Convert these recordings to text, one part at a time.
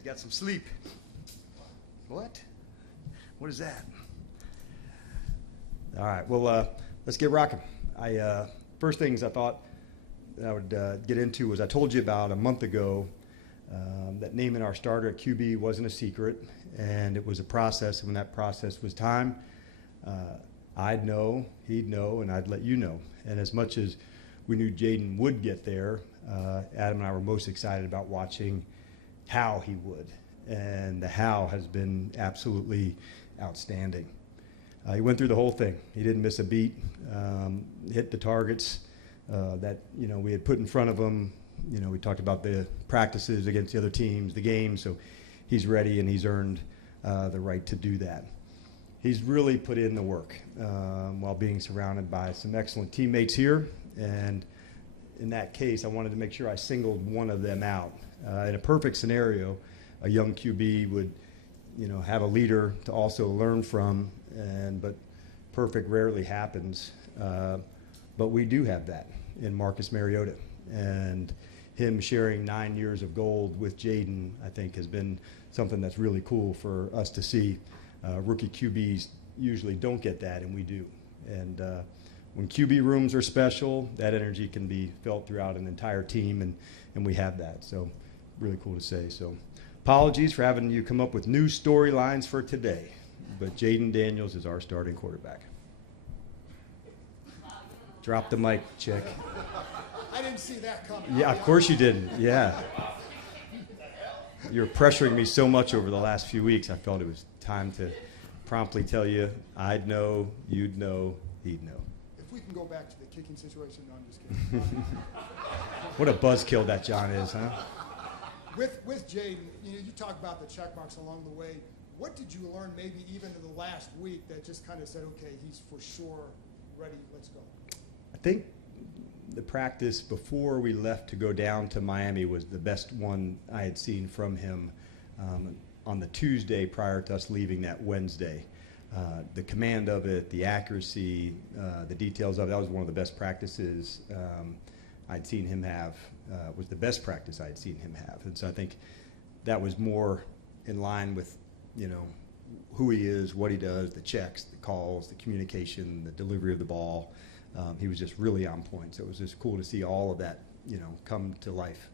guys got some sleep. What? What is that? All right, well, let's get rocking. First things I thought I would get into was I told you about a month ago that naming our starter at QB wasn't a secret, and it was a process, and when that process was time, I'd know, he'd know, and I'd let you know. And as much as we knew Jayden would get there, Adam and I were most excited about watching how he would. And the how has been absolutely outstanding. He went through the whole thing. He didn't miss a beat, hit the targets that we had put in front of him. We talked about the practices against the other teams, the games, so he's ready and he's earned the right to do that. He's really put in the work while being surrounded by some excellent teammates here. And in that case, I wanted to make sure I singled one of them out. In a perfect scenario, a young QB would, have a leader to also learn from, but perfect rarely happens. But we do have that in Marcus Mariota. And him sharing 9 years of gold with Jayden, I think, has been something that's really cool for us to see. Rookie QBs usually don't get that, and we do. And when QB rooms are special, that energy can be felt throughout an entire team, and we have that. So really cool to say. So apologies for having you come up with new storylines for today, but Jayden Daniels is our starting quarterback. Drop the mic, Chick. I didn't see that coming. Yeah, of course you didn't. Yeah. You're pressuring me so much over the last few weeks, I felt it was time to promptly tell you I'd know, you'd know, he'd know. If we can go back to the kicking situation, no, I'm just kidding. What a buzzkill that John is, huh? With Jayden, you talk about the check marks along the way. What did you learn maybe even in the last week that just kind of said, okay, he's for sure ready, let's go? I think the practice before we left to go down to Miami was the best one I had seen from him on the Tuesday prior to us leaving that Wednesday. The command of it, the accuracy, the details of it, that was one of the best practices I'd seen him have, was the best practice I'd seen him have. And so I think that was more in line with, who he is, what he does, the checks, the calls, the communication, the delivery of the ball. He was just really on point. So it was just cool to see all of that, come to life.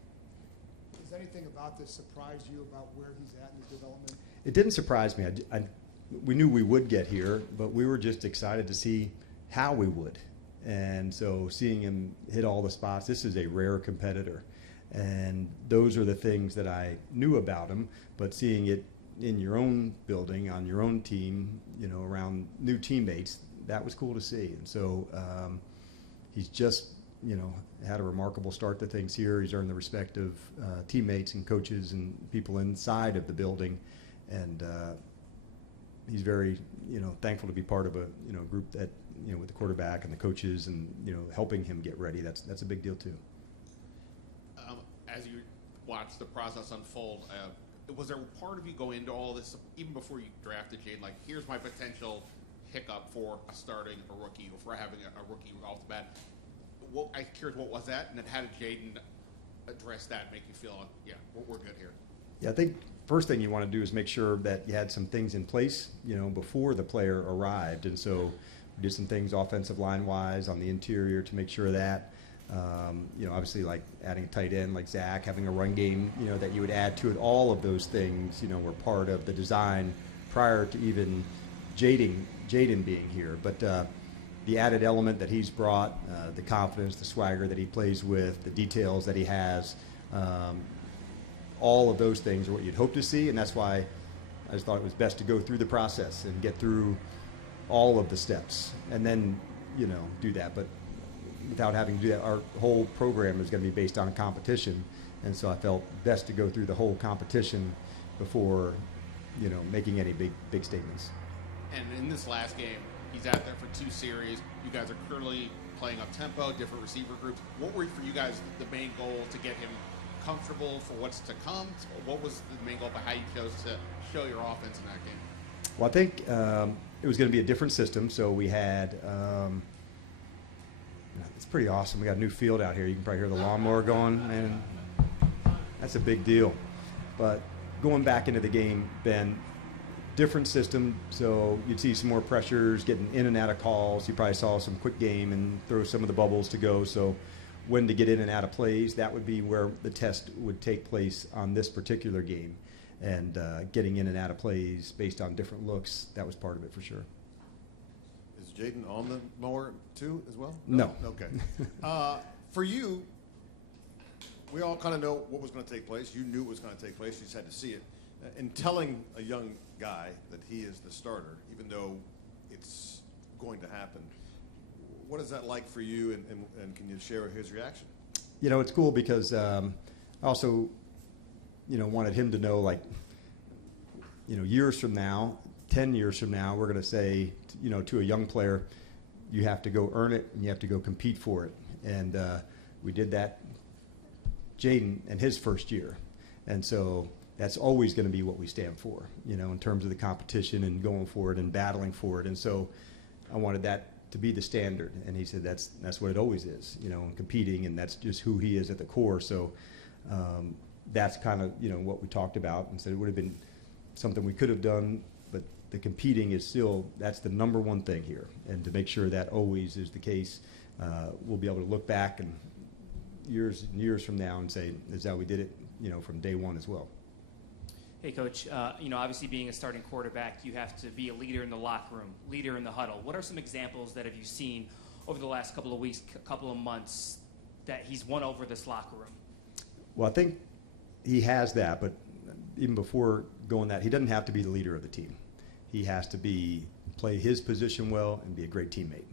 Does anything about this surprise you about where he's at in his development? It didn't surprise me. We knew we would get here, but we were just excited to see how we would. And so seeing him hit all the spots, this is a rare competitor. And those are the things that I knew about him, but seeing it in your own building, on your own team, around new teammates, that was cool to see. And so he's just, had a remarkable start to things here. He's earned the respect of teammates and coaches and people inside of the building. And he's very, thankful to be part of a, group that, with the quarterback and the coaches and, helping him get ready. That's a big deal too. As you watch the process unfold, was there part of you go into all this, even before you drafted Jayden, like, here's my potential hiccup for starting a rookie or for having a rookie off the bat? I'm curious, what was that? And then how did Jayden address that, make you feel, yeah, we're good here? Yeah, I think first thing you want to do is make sure that you had some things in place, before the player arrived. And so we did some things offensive line-wise on the interior to make sure of that. Obviously like adding a tight end like Zach, having a run game, that you would add to it. All of those things, were part of the design prior to even Jayden being here. But the added element that he's brought, the confidence, the swagger that he plays with, the details that he has, all of those things are what you'd hope to see, and that's why I just thought it was best to go through the process and get through all of the steps and then, do that. But without having to do that, our whole program is going to be based on competition, and so I felt best to go through the whole competition before, making any big statements. And in this last game, he's out there for 2 series. You guys are currently playing up tempo, different receiver groups. What were for you guys the main goal to get him comfortable for what's to come? What was the main goal for how you chose to show your offense in that game? Well, I think it was going to be a different system. So we had, it's pretty awesome. We got a new field out here. You can probably hear the lawnmower going, and that's a big deal. But going back into the game, Ben, different system, so you'd see some more pressures, getting in and out of calls. You probably saw some quick game and throw some of the bubbles to go. So when to get in and out of plays, that would be where the test would take place on this particular game. And getting in and out of plays based on different looks, that was part of it for sure. Is Jayden on the mower too as well? No. Okay. For you, we all kind of know what was going to take place. You knew it was going to take place. You just had to see it. In telling a young guy that he is the starter, even though it's going to happen, what is that like for you, and can you share his reaction? You know, it's cool because I also, wanted him to know, like, years from now, 10 years from now, we're going to say, to a young player, you have to go earn it and you have to go compete for it. And we did that, Jayden, in his first year. And so that's always going to be what we stand for, in terms of the competition and going for it and battling for it. And so I wanted that to be the standard. And he said that's what it always is, and competing, and that's just who he is at the core. So that's kind of, what we talked about, and said it would have been something we could have done, but the competing is still, that's the number one thing here. And to make sure that always is the case, we'll be able to look back and years from now and say, this is how we did it, from day one as well. Hey, Coach, obviously being a starting quarterback, you have to be a leader in the locker room, leader in the huddle. What are some examples that have you seen over the last couple of weeks, couple of months, that he's won over this locker room? Well, I think he has that, but even before going that, he doesn't have to be the leader of the team. He has to play his position well and be a great teammate.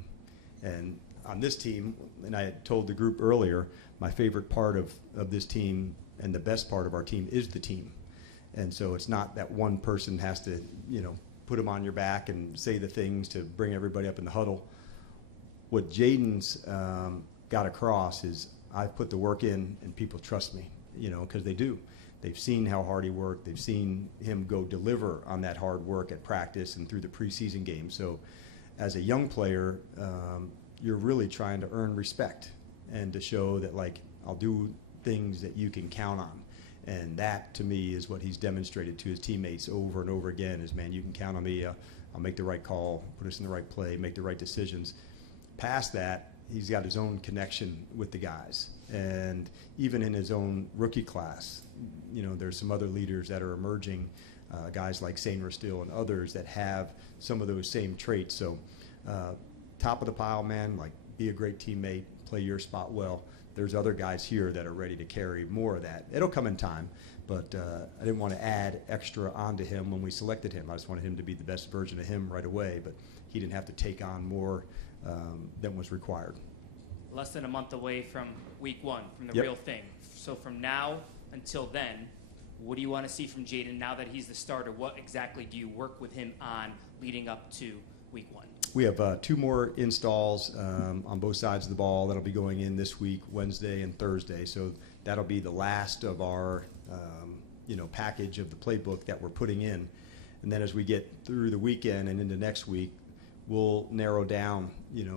And on this team, and I had told the group earlier, my favorite part of this team and the best part of our team is the team. And so it's not that one person has to, put him on your back and say the things to bring everybody up in the huddle. What Jayden's got across is I've put the work in and people trust me, because they do. They've seen how hard he worked. They've seen him go deliver on that hard work at practice and through the preseason game. So as a young player, you're really trying to earn respect and to show that, like, I'll do things that you can count on. And that, to me, is what he's demonstrated to his teammates over and over again is, man, you can count on me. I'll make the right call, put us in the right play, make the right decisions. Past that, he's got his own connection with the guys. And even in his own rookie class, there's some other leaders that are emerging, guys like Sainer Still and others that have some of those same traits. So top of the pile, man, like, be a great teammate, play your spot well. There's other guys here that are ready to carry more of that. It'll come in time, but I didn't want to add extra onto him when we selected him. I just wanted him to be the best version of him right away, but he didn't have to take on more than was required. Less than a month away from week one, from the Yep. real thing. So from now until then, what do you want to see from Jayden now that he's the starter? What exactly do you work with him on leading up to week one? We have 2 more installs on both sides of the ball that'll be going in this week, Wednesday and Thursday. So that'll be the last of our, package of the playbook that we're putting in. And then as we get through the weekend and into next week, we'll narrow down,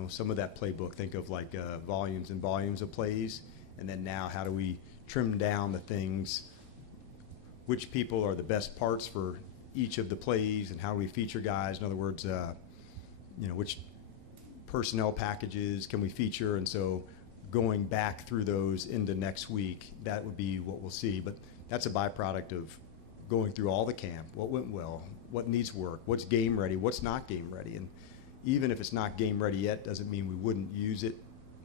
some of that playbook. Think of like volumes and volumes of plays. And then now how do we trim down the things, which people are the best parts for each of the plays, and how do we feature guys? In other words, which personnel packages can we feature? And so going back through those into next week, that would be what we'll see. But that's a byproduct of going through all the camp, what went well, what needs work, what's game ready, what's not game ready. And even if it's not game ready yet, doesn't mean we wouldn't use it.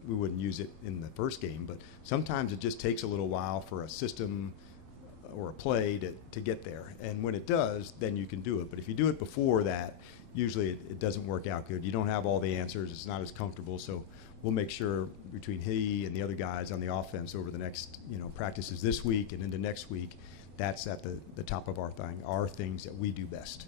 We wouldn't use it in the first game, but sometimes it just takes a little while for a system or a play to get there. And when it does, then you can do it. But if you do it before that, usually it doesn't work out good. You don't have all the answers. It's not as comfortable. So we'll make sure between he and the other guys on the offense over the next practices this week and into next week, that's at the top of our things that we do best.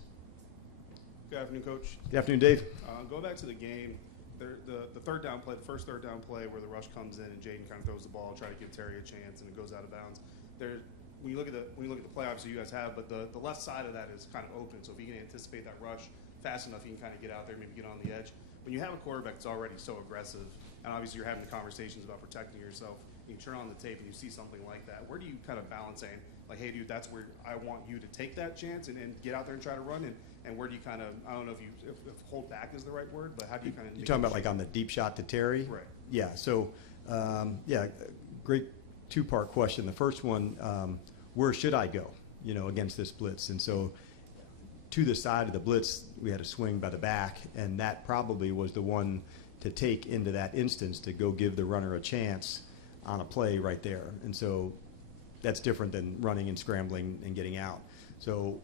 Good afternoon, Coach. Good afternoon, Dave. Going back to the game, the third down play, the first third down play where the rush comes in and Jayden kind of throws the ball, try to give Terry a chance, and it goes out of bounds. When you look at the play, obviously you guys have, but the left side of that is kind of open. So if you can anticipate that rush fast enough, you can kind of get out there, maybe get on the edge. When you have a quarterback that's already so aggressive, and obviously you're having the conversations about protecting yourself, you can turn on the tape and you see something like that. Where do you kind of balance saying, like, hey, dude, that's where I want you to take that chance and get out there and try to run? And where do you kind of, I don't know if hold back is the right word, but how do you kind of? You're talking about like on the deep shot to Terry? Right. Yeah. So, great two-part question. The first one, where should I go, against this blitz? And so to the side of the blitz, we had a swing by the back, and that probably was the one to take into that instance to go give the runner a chance on a play right there. And so that's different than running and scrambling and getting out. So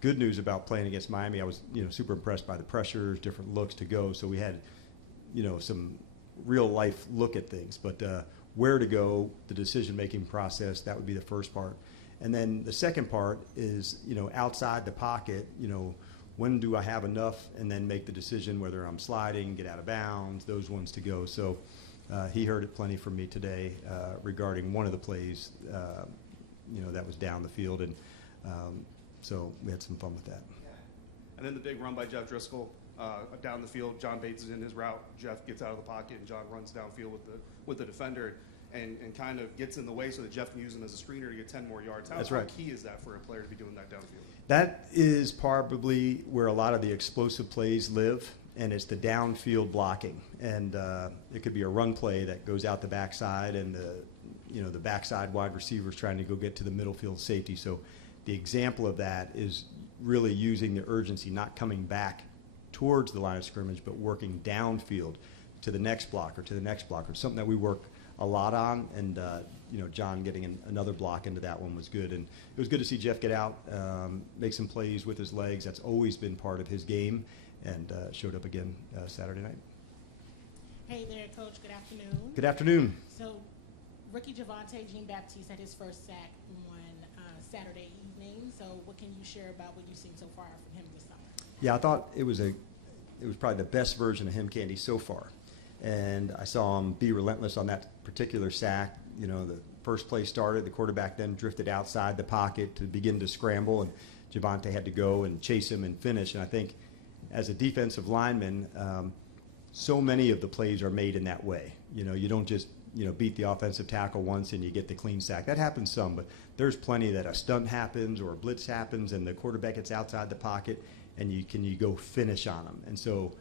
good news about playing against Miami, I was super impressed by the pressures, different looks to go. So we had some real life look at things. But where to go, the decision-making process, that would be the first part. And then the second part is, outside the pocket, when do I have enough, and then make the decision whether I'm sliding, get out of bounds, those ones to go. So he heard it plenty from me today regarding one of the plays, that was down the field. And so we had some fun with that. And then the big run by Jeff Driscoll down the field. John Bates is in his route. Jeff gets out of the pocket, and John runs downfield with the defender and kind of gets in the way so that Jeff can use him as a screener to get 10 more yards. How key is that for a player to be doing that downfield? That is probably where a lot of the explosive plays live, and it's the downfield blocking. And it could be a run play that goes out the backside, and the backside wide receivers trying to go get to the middle field safety. So the example of that is really using the urgency, not coming back towards the line of scrimmage, but working downfield to the next blocker, something that we work a lot on. And John getting another block into that one was good. And it was good to see Jeff get out, make some plays with his legs. That's always been part of his game, and showed up again Saturday night. Hey there, Coach. Good afternoon. Good afternoon. So, rookie Javonte Jean-Baptiste had his first sack on Saturday evening. So, what can you share about what you've seen so far from him this summer? Yeah, I thought it was probably the best version of him, Candy, so far. And I saw him be relentless on that particular sack. The first play started, the quarterback then drifted outside the pocket to begin to scramble, and Javonte had to go and chase him and finish. And I think as a defensive lineman, so many of the plays are made in that way. You don't just beat the offensive tackle once and you get the clean sack. That happens some, but there's plenty that a stunt happens or a blitz happens and the quarterback gets outside the pocket and you go finish on them. And so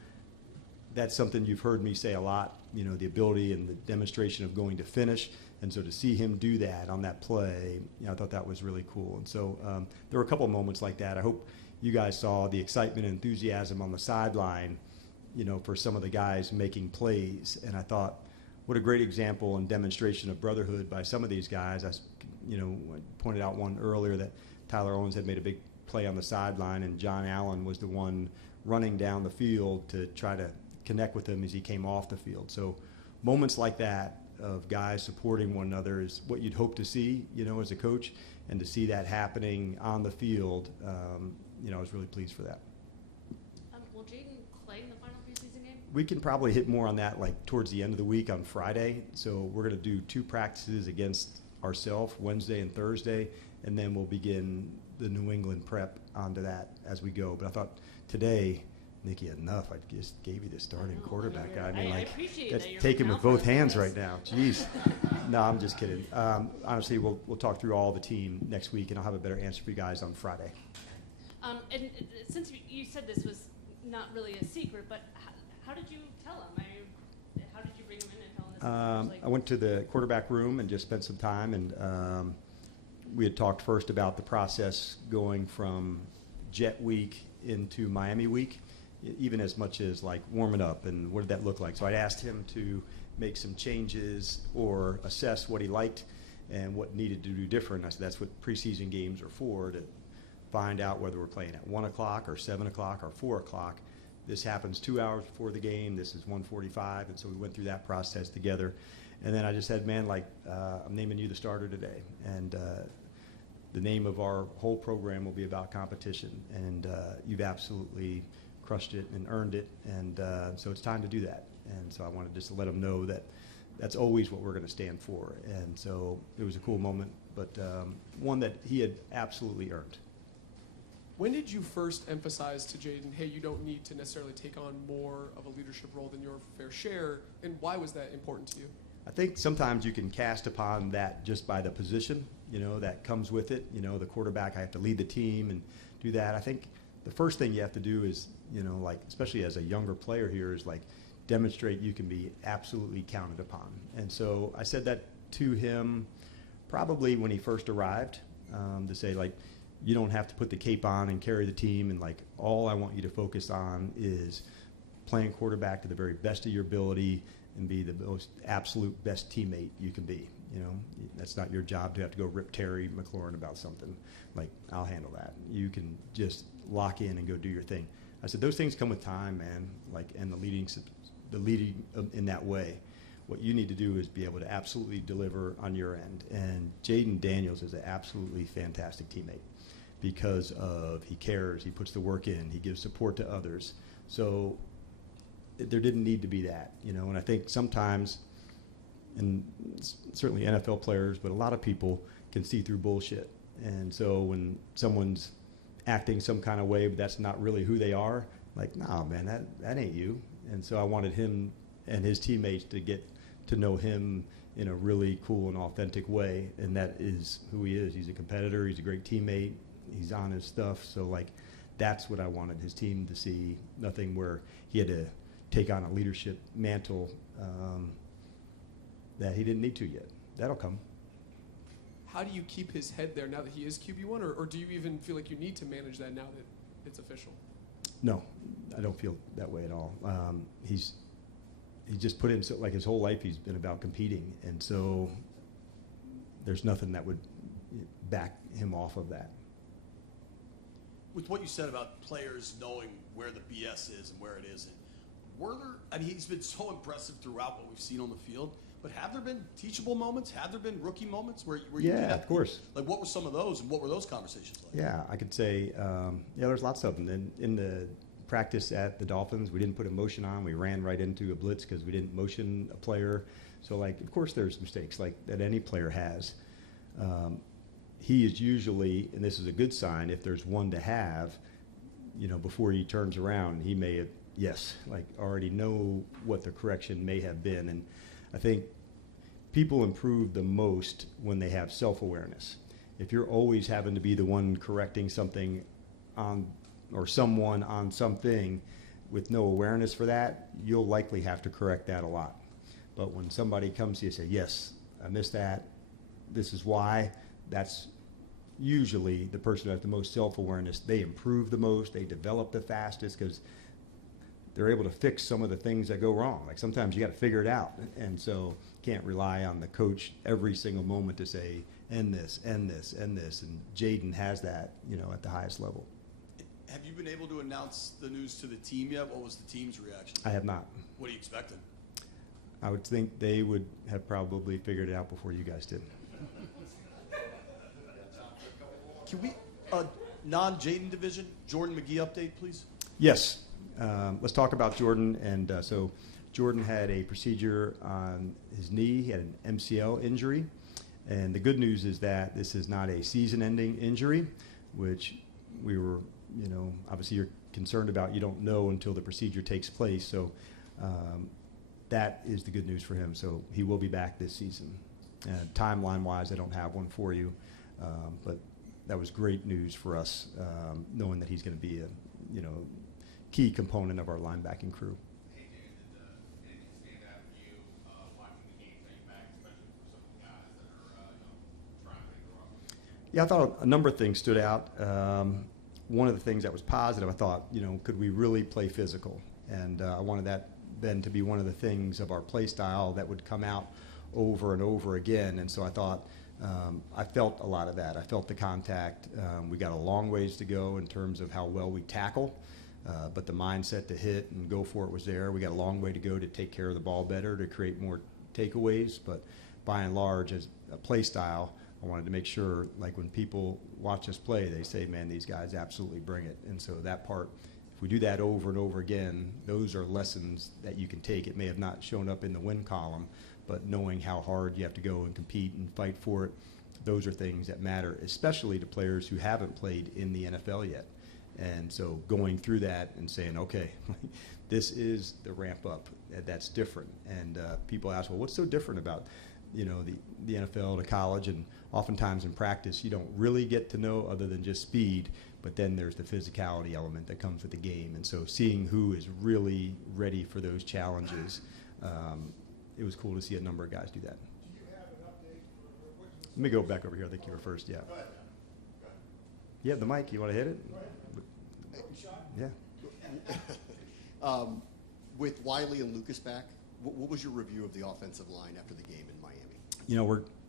that's something you've heard me say a lot, the ability and the demonstration of going to finish. And so to see him do that on that play, I thought that was really cool. And so there were a couple of moments like that. I hope you guys saw the excitement and enthusiasm on the sideline, for some of the guys making plays. And I thought, what a great example and demonstration of brotherhood by some of these guys. I pointed out one earlier that Tyler Owens had made a big play on the sideline, and John Allen was the one running down the field to try to connect with him as he came off the field. So moments like that of guys supporting one another is what you'd hope to see, as a coach, and to see that happening on the field, I was really pleased for that. Will Jayden play in the final preseason game? We can probably hit more on that towards the end of the week on Friday. So we're going to do 2 practices against ourselves, Wednesday and Thursday, and then we'll begin the New England prep onto that as we go. But I thought today, Nikki, enough. I just gave you the starting quarterback guy. I appreciate that's that. taken with both hands right now. Jeez. No, I'm just kidding. Honestly, we'll talk through all the team next week, and I'll have a better answer for you guys on Friday. And since you said this was not really a secret, but how did you tell him? How did you bring him in and tell him this? I went to the quarterback room and just spent some time, and we had talked first about the process going from Jet Week into Miami Week, even as much as like warming up and what did that look like. So I asked him to make some changes or assess what he liked and what needed to do different. I said that's what preseason games are for, to find out whether we're playing at 1 o'clock or 7 o'clock or 4 o'clock. This happens 2 hours before the game. This is 1:45, and so we went through that process together. And then I just said, man, I'm naming you the starter today. And the name of our whole program will be about competition. And you've absolutely crushed it and earned it. And so it's time to do that. And so I wanted just to let him know that that's always what we're going to stand for. And so it was a cool moment, but one that he had absolutely earned. When did you first emphasize to Jayden, hey, you don't need to necessarily take on more of a leadership role than your fair share, and why was that important to you? I think sometimes you can cast upon that just by the position. that comes with it. The quarterback, I have to lead the team and do that. I think the first thing you have to do is, especially as a younger player here, is demonstrate you can be absolutely counted upon. And so I said that to him probably when he first arrived, to say, you don't have to put the cape on and carry the team, and all I want you to focus on is playing quarterback to the very best of your ability and be the most absolute best teammate you can be. That's not your job to have to go rip Terry McLaurin about something. I'll handle that. You can just lock in and go do your thing. I said, those things come with time, man, and the leading in that way. What you need to do is be able to absolutely deliver on your end. And Jayden Daniels is an absolutely fantastic teammate because he cares, he puts the work in, he gives support to others. So there didn't need to be that, and I think sometimes, and certainly NFL players, but a lot of people can see through bullshit. And so when someone's acting some kind of way, but that's not really who they are, nah, man, that ain't you. And so I wanted him and his teammates to get to know him in a really cool and authentic way, and that is who he is. He's a competitor, he's a great teammate, he's on his stuff. So that's what I wanted his team to see. Nothing where he had to take on a leadership mantle that he didn't need to yet. That'll come. How do you keep his head there now that he is QB1, or do you even feel like you need to manage that now that it's official? No, I don't feel that way at all. He just put in, his whole life he's been about competing, and so there's nothing that would back him off of that. With what you said about players knowing where the BS is and where it isn't, he's been so impressive throughout what we've seen on the field, but have there been teachable moments? Have there been rookie moments where you yeah, of course. What were some of those, and what were those conversations like? Yeah, I could say, there's lots of them. In the practice at the Dolphins, we didn't put a motion on. We ran right into a blitz because we didn't motion a player. So, of course there's mistakes that any player has. He is usually, and this is a good sign, if there's one to have, before he turns around, he may have, already know what the correction may have been. And I think people improve the most when they have self-awareness. If you're always having to be the one correcting something or someone on something with no awareness for that, you'll likely have to correct that a lot. But when somebody comes to you and says, yes, I missed that, this is why, that's usually the person who has the most self-awareness. They improve the most, they develop the fastest because they're able to fix some of the things that go wrong. Sometimes you got to figure it out, and so can't rely on the coach every single moment to say, end this, end this, end this. And Jayden has that, at the highest level. Have you been able to announce the news to the team yet? What was the team's reaction? I have not. What are you expecting? I would think they would have probably figured it out before you guys did. Can we, non-Jayden division, Jordan McGee update, please? Yes. Let's talk about Jordan. And so Jordan had a procedure on his knee. He had an MCL injury. And the good news is that this is not a season-ending injury, which we were, obviously you're concerned about. You don't know until the procedure takes place. So that is the good news for him. So he will be back this season. Timeline-wise, I don't have one for you. But that was great news for us, knowing that he's going to be a, key component of our linebacking crew. Hey, David, did anything stand out for you watching the game take back, especially for some of the guys that are trying to make the run? Yeah, I thought a number of things stood out. One of the things that was positive, I thought, could we really play physical? And I wanted that then to be one of the things of our play style that would come out over and over again. And so I thought, I felt a lot of that. I felt the contact. We got a long ways to go in terms of how well we tackle. But the mindset to hit and go for it was there. We got a long way to go to take care of the ball better, to create more takeaways. But by and large, as a play style, I wanted to make sure, when people watch us play, they say, man, these guys absolutely bring it. And so that part, if we do that over and over again, those are lessons that you can take. It may have not shown up in the win column, but knowing how hard you have to go and compete and fight for it, those are things that matter, especially to players who haven't played in the NFL yet. And so going through that and saying, okay, this is the ramp up. That's different. And people ask, well, what's so different about the NFL to college, and oftentimes in practice you don't really get to know other than just speed, but then there's the physicality element that comes with the game. And so seeing who is really ready for those challenges, it was cool to see a number of guys do that. Do you have an update for what you Let me go back over here. I think you were first. Yeah. Go ahead. You have the mic. You want to hit it? shot? Yeah. With Wiley and Lucas back, what was your review of the offensive line after the game in Miami?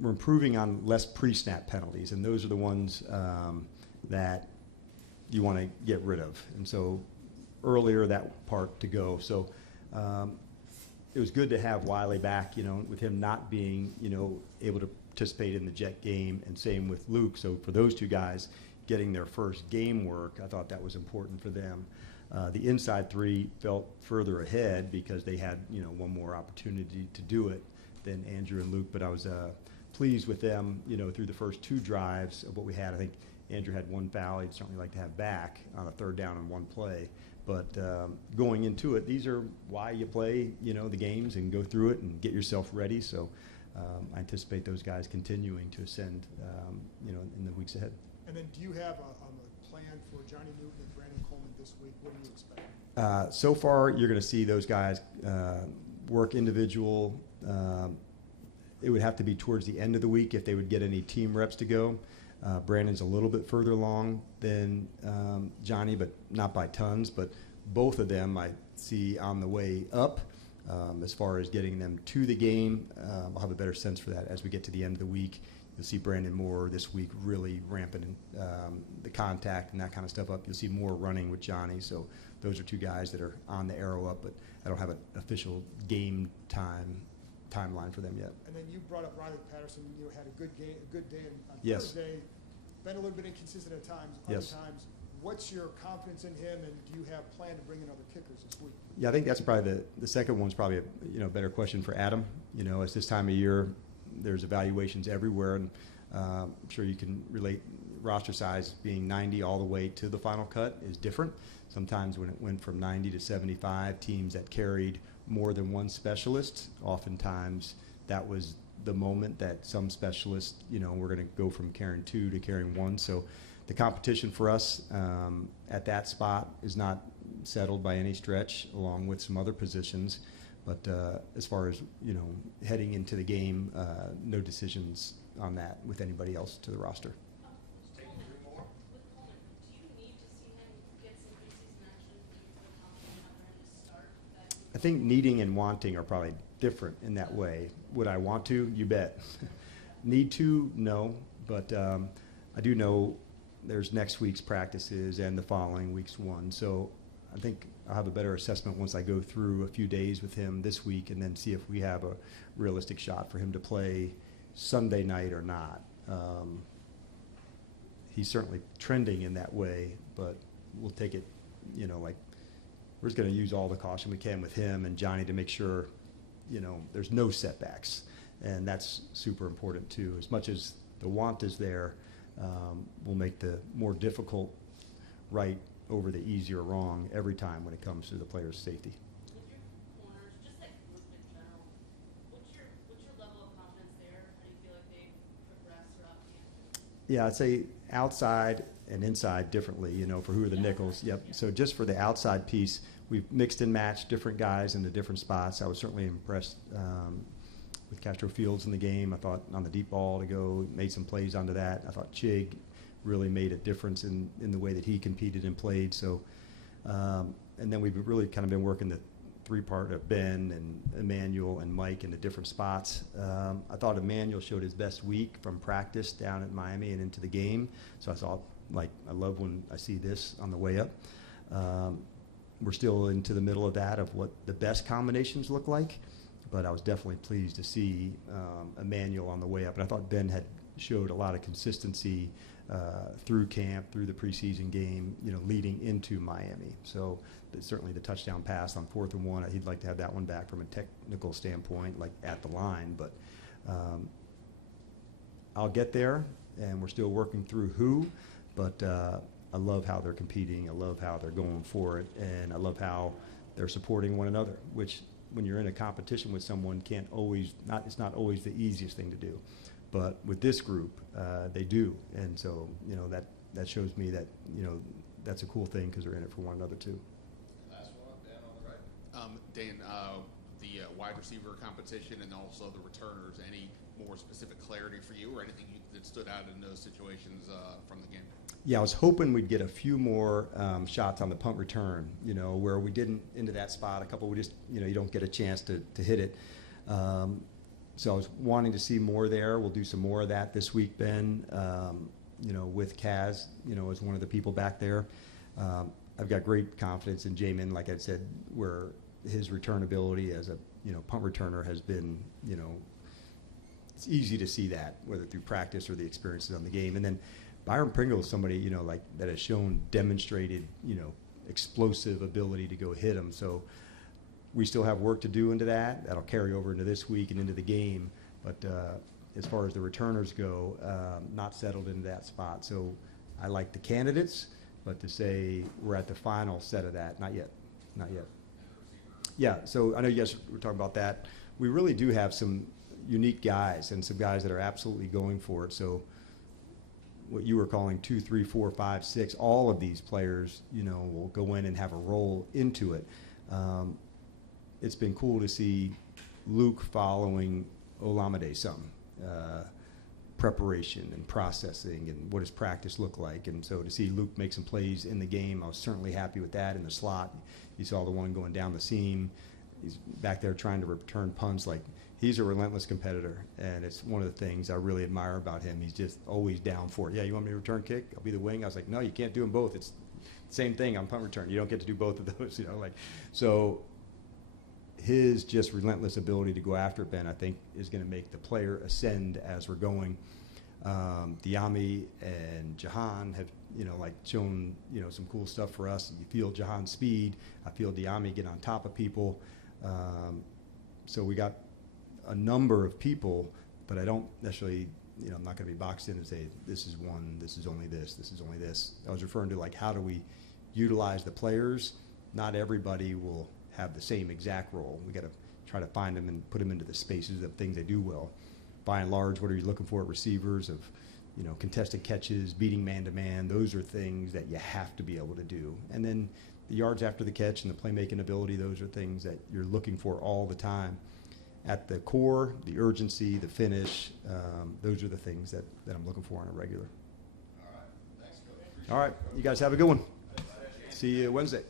We're improving on less pre-snap penalties, and those are the ones that you want to get rid of. And so earlier that part to go. So it was good to have Wiley back, with him not being, able to participate in the Jet game, and same with Luke. So for those two guys getting their first game work, I thought that was important for them. The inside three felt further ahead because they had, one more opportunity to do it than Andrew and Luke. But I was pleased with them, through the first two drives of what we had. I think Andrew had one foul he'd certainly like to have back on a third down and one play. But going into it, these are why you play, the games and go through it and get yourself ready. So I anticipate those guys continuing to ascend, in the weeks ahead. And then do you have a plan for Johnny Newton and Brandon Coleman this week? What do you expect? So far, you're going to see those guys work individual. It would have to be towards the end of the week if they would get any team reps to go. Brandon's a little bit further along than Johnny, but not by tons. But both of them I see on the way up. As far as getting them to the game, I'll have a better sense for that as we get to the end of the week. You'll see Brandon Moore this week really ramping the contact and that kind of stuff up. You'll see more running with Johnny. So those are two guys that are on the arrow up, but I don't have an official game timeline for them yet. And then you brought up Riley Patterson. You had a good day on Yes. Thursday. Been a little bit inconsistent at times. Other Yes. times, what's your confidence in him, and do you have planned to bring in other kickers this week? Yeah, I think that's probably the second one's probably a better question for Adam. It's this time of year. There's evaluations everywhere, and I'm sure you can relate. Roster size being 90 all the way to the final cut is different. Sometimes when it went from 90 to 75, teams that carried more than one specialist, oftentimes that was the moment that some specialists, we're going to go from carrying two to carrying one. So the competition for us at that spot is not settled by any stretch, along with some other positions. But as far as, heading into the game, no decisions on that with anybody else to the roster. With Coleman, do you need to see him get some preseason action for you to feel confident enough for him to start that? I think needing and wanting are probably different in that way. Would I want to? You bet. Need to? No. But I do know there's next week's practices and the following week's one. So I think I'll have a better assessment once I go through a few days with him this week and then see if we have a realistic shot for him to play Sunday night or not. He's certainly trending in that way, but we'll take it, we're just going to use all the caution we can with him and Johnny to make sure, there's no setbacks. And that's super important too. As much as the want is there, we'll make the more difficult right over the easier wrong every time when it comes to the player's safety. With your corners, just that group in general, what's your level of confidence there? How do you feel like they've progressed throughout the game? Yeah, I'd say outside and inside differently, for who are the nickels. Yep. So just for the outside piece, we've mixed and matched different guys in the different spots. I was certainly impressed with Castro Fields in the game. I thought on the deep ball to go, made some plays onto that. I thought Chig really made a difference in the way that he competed and played. So, and then we've really kind of been working the three-part of Ben and Emmanuel and Mike in the different spots. I thought Emmanuel showed his best week from practice down at Miami and into the game. So I thought, I love when I see this on the way up. We're still into the middle of that of what the best combinations look like, but I was definitely pleased to see Emmanuel on the way up. And I thought Ben had showed a lot of consistency through camp, through the preseason game, leading into Miami. So certainly the touchdown pass on 4th and 1, he'd like to have that one back from a technical standpoint, like at the line. But I'll get there, and we're still working through who. But I love how they're competing. I love how they're going for it, and I love how they're supporting one another, which when you're in a competition with someone, it's not always the easiest thing to do. But with this group, they do. And so, that shows me that, that's a cool thing because they're in it for one another too. Last one up, Dan, on the right. Dan, the wide receiver competition and also the returners, any more specific clarity for you or anything that stood out in those situations from the game? Yeah, I was hoping we'd get a few more shots on the punt return, where we didn't into that spot. A couple we just, you don't get a chance to hit it. So I was wanting to see more there. We'll do some more of that this week, Ben, with Kaz, as one of the people back there. I've got great confidence in Jamin, like I said, where his return ability as a, punt returner has been, it's easy to see that, whether through practice or the experiences on the game. And then Byron Pringle is somebody, that has demonstrated, explosive ability to go hit him. So we still have work to do into that. That'll carry over into this week and into the game. But as far as the returners go, not settled into that spot. So I like the candidates, but to say we're at the final set of that, not yet. Not yet. Yeah, so I know you guys were talking about that. We really do have some unique guys and some guys that are absolutely going for it. So what you were calling 2, 3, 4, 5, 6, all of these players, will go in and have a role into it. It's been cool to see Luke following Olamide some preparation and processing and what does practice look like. And so to see Luke make some plays in the game, I was certainly happy with that. In the slot, you saw the one going down the seam. He's back there trying to return punts. Like, he's a relentless competitor, and it's one of the things I really admire about him. He's just always down for it. Yeah, you want me to return kick? I'll be the wing. I was like, no, you can't do them both. It's the same thing on punt return. You don't get to do both of those, So his just relentless ability to go after it, Ben, I think is going to make the player ascend as we're going. Diami and Jahan have, shown, some cool stuff for us. You feel Jahan's speed. I feel Diami get on top of people. So we got a number of people, but I don't necessarily, I'm not going to be boxed in and say, this is one, this is only this is only this. I was referring to, how do we utilize the players? Not everybody will have the same exact role. We got to try to find them and put them into the spaces of things they do well. By and large, what are you looking for at receivers of, contested catches, beating man-to-man? Those are things that you have to be able to do. And then the yards after the catch and the playmaking ability, those are things that you're looking for all the time. At the core, the urgency, the finish, those are the things that I'm looking for on a regular. All right. Thanks, Coach. All right. You guys have a good one. See you Wednesday.